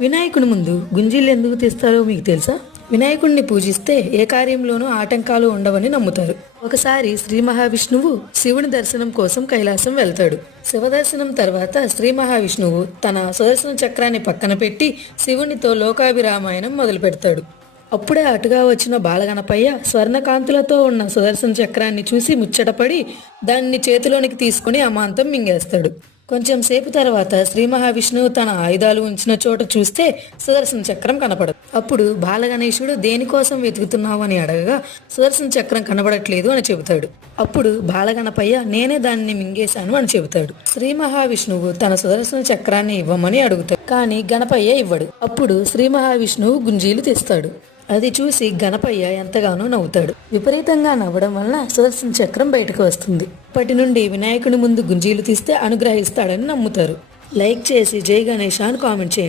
వినాయకుని ముందు గుంజీలు ఎందుకు తీస్తారో మీకు తెలుసా? వినాయకుడిని పూజిస్తే ఏ కార్యంలోనూ ఆటంకాలు ఉండవని నమ్ముతారు. ఒకసారి శ్రీ మహావిష్ణువు శివుని దర్శనం కోసం కైలాసం వెళ్తాడు. శివ దర్శనం తర్వాత శ్రీ మహావిష్ణువు తన సుదర్శన చక్రాన్ని పక్కన పెట్టి శివునితో లోకాభిరామాయణం మొదలు పెడతాడు. అప్పుడే అటుగా వచ్చిన బాలగణపయ్య స్వర్ణకాంతులతో ఉన్న సుదర్శన చక్రాన్ని చూసి ముచ్చటపడి దాన్ని చేతిలోనికి తీసుకుని అమాంతం మింగేస్తాడు. కొంచెం సేపు తర్వాత శ్రీ మహావిష్ణువు తన ఆయుధాలు ఉంచిన చోట చూస్తే సుదర్శన చక్రం కనపడదు. అప్పుడు బాలగణేశుడు దేనికోసం వెతుకుతున్నావు అని అడగగా సుదర్శన చక్రం కనబడట్లేదు అని చెబుతాడు. అప్పుడు బాలగణపయ్య నేనే దాన్ని మింగేశాను అని చెబుతాడు. శ్రీ మహావిష్ణువు తన సుదర్శన చక్రాన్ని ఇవ్వమని అడుగుతాడు, కానీ గణపయ్య ఇవ్వడు. అప్పుడు శ్రీ మహావిష్ణువు గుంజీలు తెస్తాడు. అది చూసి గణపయ్య ఎంతగానో నవ్వుతాడు. విపరీతంగా నవ్వడం వలన సుదర్శన చక్రం బయటకు వస్తుంది. అప్పటి నుండి వినాయకుని ముందు గుంజీలు తీస్తే అనుగ్రహిస్తాడని నమ్ముతారు. లైక్ చేసి జై గణేష్ అని కామెంట్ చేయండి.